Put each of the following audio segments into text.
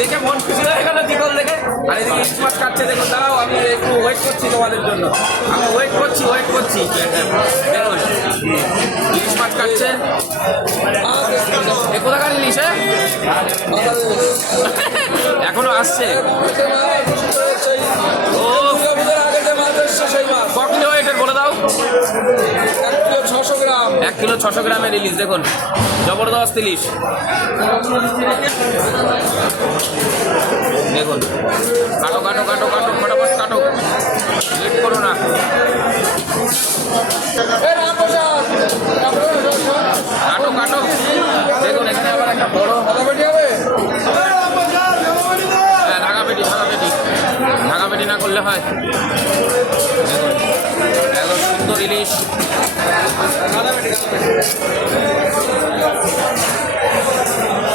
দেখে মন খুশি হয়ে গেল বিকল দেখে। আর এদিকে ইলিশ মাছ কাটছে, দেখো দাঁড়াও আমি একটু ওয়েট করছি তোমাদের জন্য। আমি ওয়েট করছি দেখুন ইলিশ মাছ কাটছে। এ কোথাকার ইলিশ? এখনো আসছে। ও ক কিলো এটার বলে দাও। 1 কিলো 600 গ্রামের ইলিশ। দেখুন জবরদস্ত ইলিশ। দেখুন কাটো কাটো কাটো কাটো ফটাফট কাটো, লেট করো না। কাটো কাটো। দেখুন এখানে আবার একটা বড় ঢাকা পেটি না করলে হয়। দেখুন এত সুন্দর ইলিশ।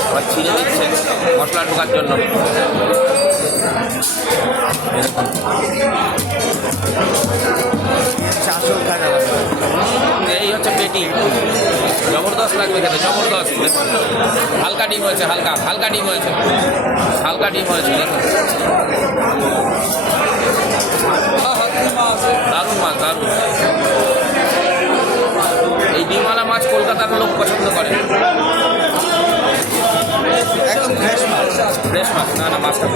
আবার ছিঁড়ে দিচ্ছে মশলা ঢোকার জন্য। এই হচ্ছে পেটি, জবরদস্ত লাগবে খেতে, জবরদস্ত। হালকা ডিম হয়েছে, হালকা ডিম হয়েছে, হালকা ডিম হয়েছে। দেখুন দারুণ মাছ, দারুণ। এই ডিমওয়ালা মাছ কলকাতার লোক পছন্দ করে। একদম ফ্রেশ মাছ। না মাছটা